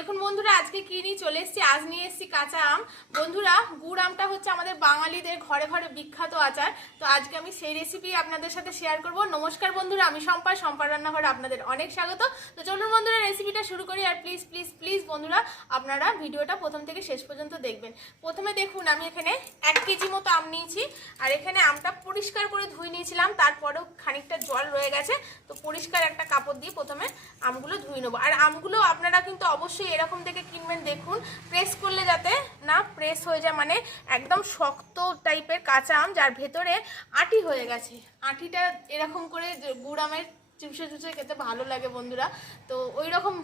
দেখুন বন্ধুরা, আজকে কি নিয়ে চলে এসেছি? আজ নিয়ে এসেছি কাঁচা আম। বন্ধুরা, গুড় আমটা হচ্ছে আমাদের বাঙালিদের ঘরে ঘরে বিখ্যাত আচার। তো আজকে আমি সেই রেসিপি আপনাদের সাথে শেয়ার করব। নমস্কার বন্ধুরা, আমি সম্পার সম্পার রান্নাঘরে আপনাদের অনেক স্বাগত। তো চলুন বন্ধুরা রেসিপিটা শুরু করি। আর প্লিজ প্লিজ প্লিজ বন্ধুরা, আপনারা ভিডিওটা প্রথম থেকে শেষ পর্যন্ত দেখবেন। প্রথমে দেখুন, আমি এখানে এক কেজি মতো আম নিয়েছি। আর এখানে আমটা পরিষ্কার করে ধুয়ে নিয়েছিলাম। তারপরেও খানিকটা জল রয়ে গেছে। তো পরিষ্কার একটা কাপড় দিয়ে প্রথমে আমগুলো ধুয়ে নেব। আর আমগুলো আপনারা কিন্তু অবশ্যই এরকম থেকে কিনবেন দেখুন। প্রেস করলে যাতে না প্রেস হয়ে যায় মানে একদম শক্ত টাইপের কাঁচা আম যার ভেতরে আটি হয়ে গেছে। আটিটা এরকম করে গুড় আমের চুপসে চুপসে খেতে ভালো লাগে বন্ধুরা। তো ওই রকম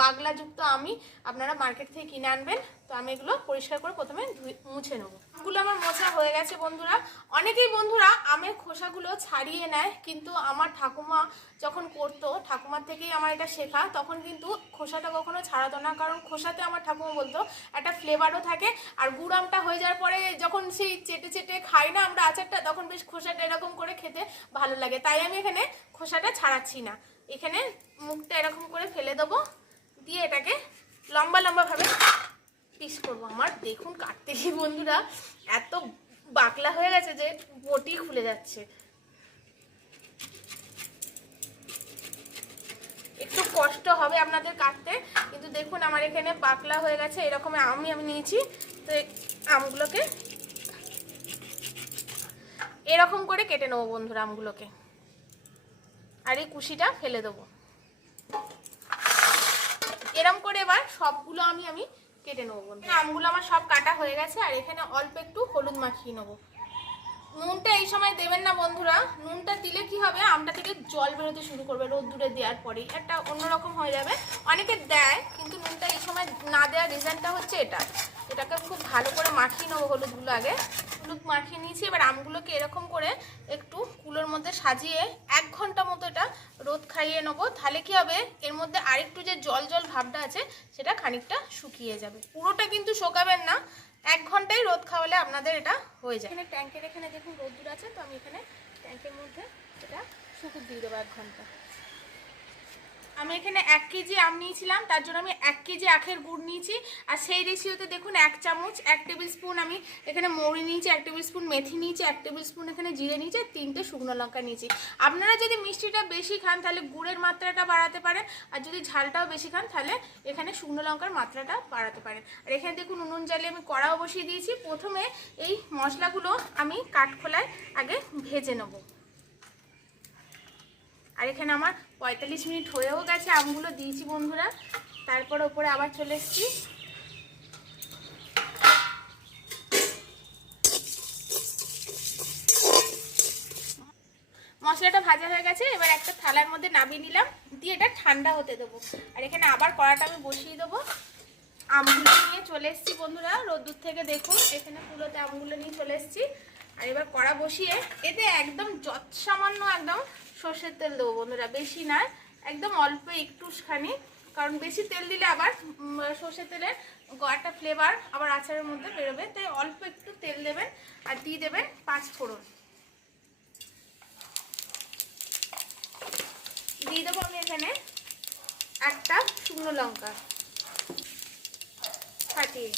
বাগলাযুক্ত আমি আপনারা মার্কেট থেকে কিনে আনবেন। তো আমি এগুলো পরিষ্কার করে প্রথমে মুছে নেব। আমগুলো আমার মোছা হয়ে গেছে বন্ধুরা। অনেকেই বন্ধুরা আমের খোসাগুলো ছাড়িয়ে নেয়, কিন্তু আমার ঠাকুমা যখন করতো, ঠাকুমার থেকেই আমার এটা শেখা, তখন কিন্তু খোসাটা কখনো ছাড়াতো না। কারণ খোসাতে আমার ঠাকুমা বলতো, একটা ফ্লেভারও থাকে, আর গুড় আমটা হয়ে যাওয়ার পরে যখন সেই চেটে চেটে খাই না আমরা আচারটা, তখন বেশ খোসাটা এরকম করে খেতে ভালো লাগে। তাই আমি এখানে খোসাটা ছাড়াচ্ছি না। এখানে মুখটা এরকম করে ফেলে দেবো, দিয়ে এটাকে লম্বা লম্বাভাবে পিস করব আমার। দেখুন কাটতে গিয়ে বন্ধুরা, এত বাকলা হয়ে গেছে যে বটি খুলে যাচ্ছে। একটু কষ্ট হবে আপনাদের কাটতে, কিন্তু দেখুন আমার এখানে পাকলা হয়ে গেছে এরকম আমি আমি নিয়েছি। তো আমগুলোকে এরকম করে কেটে নেব বন্ধুরা আমগুলোকে। আর এই কুশিটা ফেলে দেবো। এরম করে এবার সবগুলো আমি আমি কেটে নেব আমগুলো আমার সব কাটা হয়ে গেছে, আর এখানে অল্প একটু হলুদ মাখিয়ে নেব। নুনটা এই সময় দেবেন না বন্ধুরা। নুনটা দিলে কি হবে, আমটা থেকে জল বেরোতে শুরু করবে রোদ্দুরে দেওয়ার পরেই। একটা অন্যরকম হয়ে যাবে। অনেকে দেয়, কিন্তু নুনটা এই সময় না দেওয়ার রিজনটা হচ্ছে এটা। এটাকে খুব ভালো করে মাখিয়ে নেব হলুদগুলো আগে। হলুদ মাখিয়ে নিয়েছি, এবার আমগুলোকে এরকম করে একটু কুলোর মধ্যে সাজিয়ে এক ঘণ্টা মতো এটা রোদ খাইয়ে নেব। তাহলে কি হবে? এর মধ্যে আরেকটু যে জল জল ভাবটা আছে, সেটা খানিকটা শুকিয়ে যাবে। পুরোটা কিন্তু শোকাবেন না, এক ঘন্টায় রোদ খাওয়ালে আপনাদের এটা হয়ে যায়। এখানে ট্যাঙ্কের এখানে দেখুন রোদ্দুর আছে, তো আমি এখানে ট্যাঙ্কের মধ্যে এটা শুকুর দিয়ে দেবো এক ঘণ্টা। আমি এখানে এক কেজি আম নিয়েছিলাম, তার জন্য আমি এক কেজি আখের গুড় নিয়েছি। আর সেই রেশিওতে দেখুন এক চামচ, এক টেবিল স্পুন আমি এখানে মৌরি নিয়েছি, এক টেবিল স্পুন মেথি নিয়েছি, এক টেবিল স্পুন এখানে জিরে নিয়েছি, আর তিনটে শুকনো লঙ্কা নিয়েছি। আপনারা যদি মিষ্টিটা বেশি খান, তাহলে গুড়ের মাত্রাটা বাড়াতে পারেন। আর যদি ঝালটাও বেশি খান, তাহলে এখানে শুকনো লঙ্কার মাত্রাটা বাড়াতে পারেন। আর এখানে দেখুন উনুন জ্বালিয়ে আমি কড়াও বসিয়ে দিয়েছি। প্রথমে এই মশলাগুলো আমি কাঠখোলায় আগে ভেজে নেব। আর এখানে আমার পঁয়তাল্লিশ মিনিট হয়েও গেছে আমগুলো দিয়েছি বন্ধুরা। তারপর ওপরে আবার চলে এসেছি। মশলাটা ভাজা হয়ে গেছে, এবার একটা থালার মধ্যে নামিয়ে নিলাম। দিয়ে এটা ঠান্ডা হতে দেবো। আর এখানে আবার কড়াটা আমি বসিয়ে দেবো। আমগুলো নিয়ে চলে এসেছি বন্ধুরা, রোদ্দুর থেকে দেখুন। এখানে পুরোতে আমগুলো নিয়ে চলে এসেছি। আর এবার কড়া বসিয়ে এতে একদম যত সামান্য একদম সর্ষের তেল দেবো বন্ধুরা, বেশি না একদম অল্প একটুখানি, কারণ বেশি তেল দিলে আবার সর্ষের তেলের একটা ফ্লেভার আবার আচারের মধ্যে বেরোবে, তাই অল্প একটু তেল দেবেন আর দিয়ে দেবেন পাঁচ ফোড়ন। দিয়ে দেবো আমি এখানে একটা শুকনো লঙ্কা ফাটিয়ে।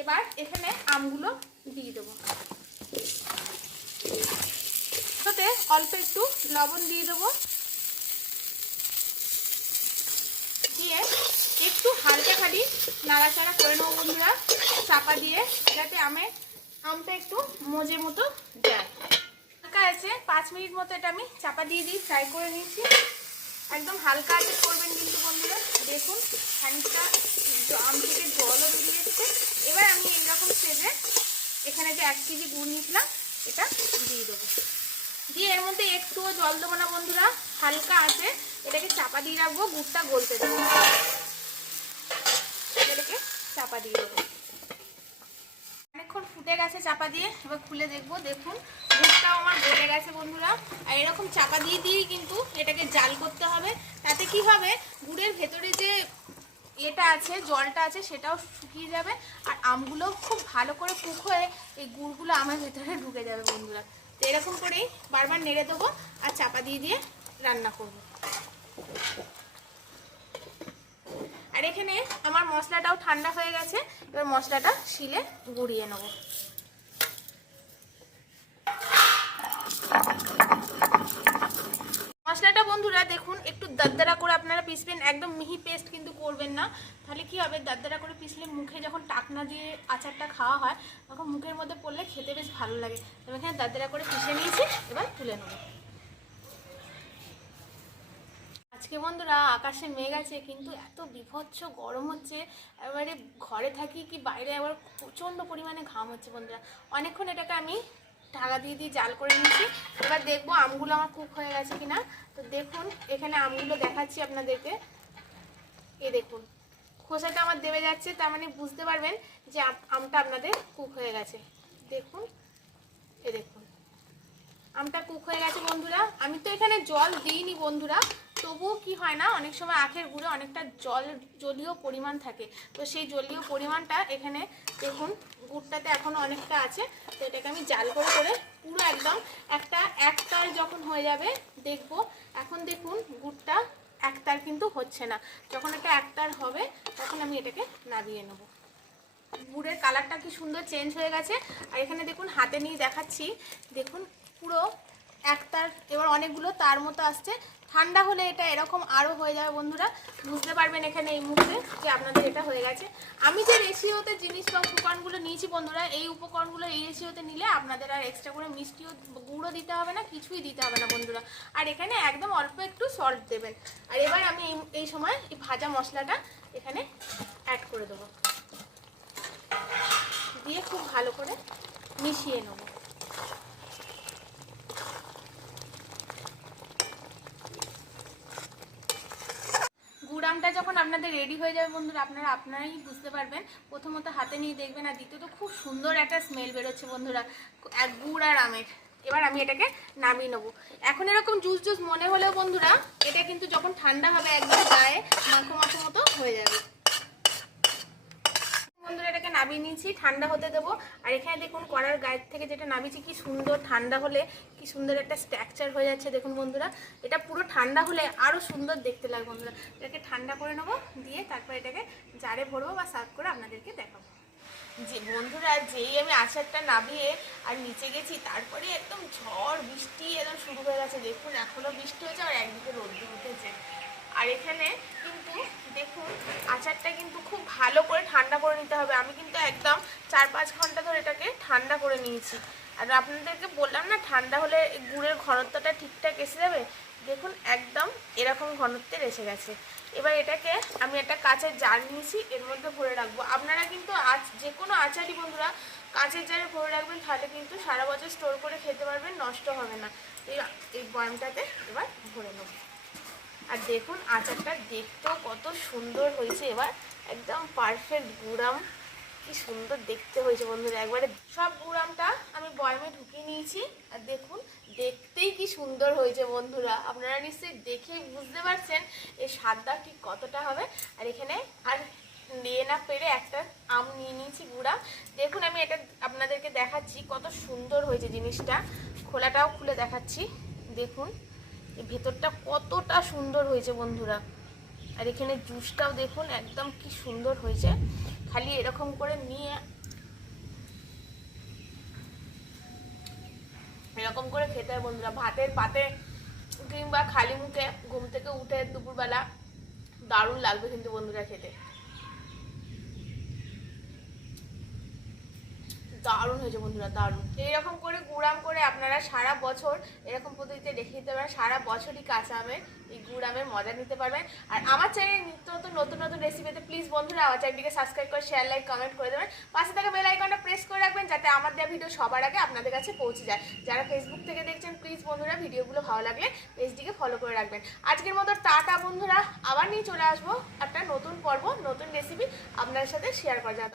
এবার এখানে আমগুলো দিয়ে দেবো। সাথে অল্প একটু লবণ দিয়ে দেবো। দিয়ে একটু হালকা খালি নাড়াচাড়া করে নেব বন্ধুরা, চাপা দিয়ে, যাতে আমে, আমটা একটু মজে মতো যায়। আছে, পাঁচ মিনিট মতো এটা আমি চাপা দিয়ে দিই ফ্রাই করে নিচ্ছি একদম হালকা আছে করবেন কিন্তু বন্ধুরা। দেখুন, খানিকটা আম থেকে জলও বেরিয়ে এসছে। এবার আমি এইরকম স্টেজে এখানে যে এক কেজি গুড় নিয়েছিলাম, এটা দিয়ে দেবো। দিয়ে এর মধ্যে একটুও জল দেবো না বন্ধুরা, হালকা আছে এটাকে চাপা দিয়ে রাখব, গুড়টা গলতে দেবো। এটাকে চাপা দিয়ে দেবো। অনেকক্ষণ ফুটে গেছে চাপা দিয়ে, এবার খুলে দেখব, দেখুন। দুধটাও আমার গলে গেছে বন্ধুরা। আর এরকম চাপা দিয়ে দিয়েই কিন্তু এটাকে জাল করতে হবে। তাতে কি হবে? গুড়ের ভেতরে যে এটা আছে, জলটা আছে, সেটাও শুকিয়ে যাবে। আর আমগুলো খুব ভালো করে কুক হয়ে এই গুড়গুলো আমার ভেতরে ঢুকে যাবে বন্ধুরা। তো এরকম করেই বারবার নেড়ে দেবো আর চাপা দিয়ে দিয়ে রান্না করব। মশলাটাও ঠান্ডা হয়ে গেছে। এবার মশলাটা শিলে গুঁড়িয়ে নেব। মশলাটা বন্ধুরা দেখুন, একটু দাদ্দারা করে আপনারা পিসবেন। একদম মিহি পেস্ট কিন্তু করবেন না। তাহলে কি হবে? দাদ্দারা করে পিসলে মুখে যখন টাকনা দিয়ে আচারটা খাওয়া হয়, তখন মুখের মধ্যে পড়লে খেতে বেশ ভালো লাগে। তবে এখানে দাদ্দারা করে পিষে নিয়েছি, এবার তুলে নেব। আজকে বন্ধুরা আকাশে মেঘ আছে, কিন্তু এত বিভৎস গরম হচ্ছে, এবারে ঘরে থাকি কি বাইরে আবার প্রচণ্ড পরিমাণে ঘাম হচ্ছে বন্ধুরা। অনেকক্ষণ এটাকে আমি ঢাকা দিয়ে দিয়ে জাল করে নিয়েছি। এবার দেখব আমগুলো আমার কুক হয়ে গেছে কিনা। তো দেখুন, এখানে আমগুলো দেখাচ্ছি আপনাদেরকে। এ দেখুন, খোসাটা আমার দেবে যাচ্ছে, তার মানে বুঝতে পারবেন যে আম- আমটা আপনাদের কুক হয়ে গেছে। দেখুন, এ দেখুন, আমটা কুক হয়ে গেছে বন্ধুরা। আমি তো এখানে জল দিইনি বন্ধুরা। তবুও কি হয় না, অনেক সময় আখের গুঁড়ে অনেকটা জল, জলীয় পরিমাণ থাকে। তো সেই জলীয় পরিমাণটা এখানে দেখুন, গুড়টাতে এখনও অনেকটা আছে। তো এটাকে আমি জাল করে করে পুরো একদম একটা একটার যখন হয়ে যাবে, দেখব। এখন দেখুন, গুড়টা একতার কিন্তু হচ্ছে না। যখন এটা একতার হবে, তখন আমি এটাকে নামিয়ে নেব। গুড়ের কালারটা কি সুন্দর চেঞ্জ হয়ে গেছে। আর এখানে দেখুন, হাতে নিয়ে দেখাচ্ছি। দেখুন, পুরো একটার এবার অনেকগুলো তার মতো আসছে। ঠান্ডা হলে এটা এরকম আরও হয়ে যাবে বন্ধুরা। বুঝতে পারবেন এখানে এই মুহূর্তে যে আপনাদের এটা হয়ে গেছে। আমি যে রেশিওতে জিনিস বা উপকরণগুলো নিয়েছি বন্ধুরা, এই উপকরণগুলো এই রেশিওতে নিলে আপনাদের আর এক্সট্রা করে মিষ্টিও গুঁড়ো দিতে হবে না, কিছুই দিতে হবে না বন্ধুরা। আর এখানে একদম অল্প একটু সল্ট দেবেন। আর এবার আমি এই সময় এই ভাজা মশলাটা এখানে অ্যাড করে দেবো। দিয়ে খুব ভালো করে মিশিয়ে নেব গুড়ামটা যখন আপনাদের রেডি হয়ে যাবে বন্ধুরা, আপনারা আপনারাই বুঝতে পারবেন। প্রথমত হাতে নিয়ে দেখবেন আর দ্বিতীয়ত খুব সুন্দর একটা স্মেল বেরোচ্ছে বন্ধুরা, এক গুড় আর আমের। এবার আমি এটাকে নামিয়ে নেব। এখন এরকম জুস জুস মনে হলেও বন্ধুরা, এটা কিন্তু যখন ঠান্ডা হবে একদম গায়ে মাখো মাখো মতো হয়ে যাবে। বন্ধুরা এটাকে নামিয়ে নিয়েছি, ঠান্ডা হতে দেবো। আর এখানে দেখুন, কড়ার গায়ের থেকে যেটা নামিয়েছি, কি সুন্দর ঠান্ডা হলে, কি সুন্দর একটা স্ট্রাকচার হয়ে যাচ্ছে দেখুন বন্ধুরা। এটা পুরো ঠান্ডা হলে আরও সুন্দর দেখতে লাগবে বন্ধুরা। এটাকে ঠান্ডা করে নেব, দিয়ে তারপর এটাকে জারে ভরবো বা সার্ভ করে আপনাদেরকে দেখাবো। যে বন্ধুরা, যেই আমি আচারটা নামিয়ে আর নিচে গেছি, তারপরে একদম ঝড়, বৃষ্টি একদম শুরু হয়ে গেছে। দেখুন, এখনও বৃষ্টি হয়েছে আর একদিকে রোদ্দুর উঠেছে। আর এখানে কিন্তু দেখুন, আচারটা ভালো করে ঠান্ডা করে নিতে হবে। আমি কিন্তু একদম চার পাঁচ ঘণ্টা ধরে এটাকে ঠান্ডা করে নিয়েছি। আর আপনাদেরকে বললাম না, ঠান্ডা হলে গুড়ের ঘনত্বটা ঠিকঠাক এসে যাবে? দেখুন, একদম এরকম ঘনত্বের এসে গেছে। এবার এটাকে আমি একটা কাঁচের জার নিয়েছি, এর মধ্যে ভরে রাখব। আপনারা কিন্তু আজ যে কোনো আচারই বন্ধুরা কাঁচের জারে ভরে রাখবেন, তাহলে কিন্তু সারা বছর স্টোর করে খেতে পারবেন, নষ্ট হবে না। এই বয়ামটাতে এবার ভরে নেব। আর দেখুন আচারটা দেখতেও কত সুন্দর হয়েছে। এবার একদম পারফেক্ট গুড়াম। কি সুন্দর দেখতে হয়েছে বন্ধুরা, একবারে সব গুড়ামটা আমি বয়ামে ঢুকিয়ে নিয়েছি। আর দেখুন, দেখতেই কি সুন্দর হয়েছে বন্ধুরা। আপনারা নিশ্চয়ই দেখে বুঝতে পারছেন এই স্বাদটা ঠিক কতটা হবে। আর এখানে আর নিয়ে না পেরে একটা আম নিয়ে নিয়েছি গুড়া দেখুন আমি এটা আপনাদেরকে দেখাচ্ছি কত সুন্দর হয়েছে জিনিসটা। খোলাটাও খুলে দেখাচ্ছি। দেখুন। এই ভেতরটা কতটা সুন্দর হয়েছে বন্ধুরা। আর এখানে জুসটাও দেখুন, একদম কি সুন্দর হয়েছে। খালি এরকম করে নিয়ে, এরকম করে খেতে হয় বন্ধুরা। ভাতের পাতে কিংবা খালি মুখে ঘুম থেকে উঠে দুপুরবেলা দারুণ লাগবে কিন্তু বন্ধুরা খেতে। দারুণ হয়েছে বন্ধুরা, দারুণ। এইরকম করে গুড়াম করে আপনারা সারা বছর এরকম পদ্ধতিতে রেখে দিতে পারেন, সারা বছরই কাঁচা আমের, এই গুড়ামের মজা নিতে পারবেন। আর আমার চ্যানেলে নিত্য নতুন নতুন নতুন রেসিপিতে প্লিজ বন্ধুরা আমার চ্যানেলটিকে সাবস্ক্রাইব করে শেয়ার লাইক কমেন্ট করে দেবেন। পাশে থাকা বেল আইকনটা প্রেস করে রাখবেন, যাতে আমার দেওয়া ভিডিও সবার আগে আপনাদের কাছে পৌঁছে যায়। যারা ফেসবুক থেকে দেখছেন প্লিজ বন্ধুরা ভিডিওগুলো ভালো লাগলে পেজটিকে ফলো করে রাখবেন। আজকের মতো টাটা বন্ধুরা, আবার নিয়ে চলে আসব একটা নতুন পর্ব, নতুন রেসিপি আপনার সাথে শেয়ার করা যাবে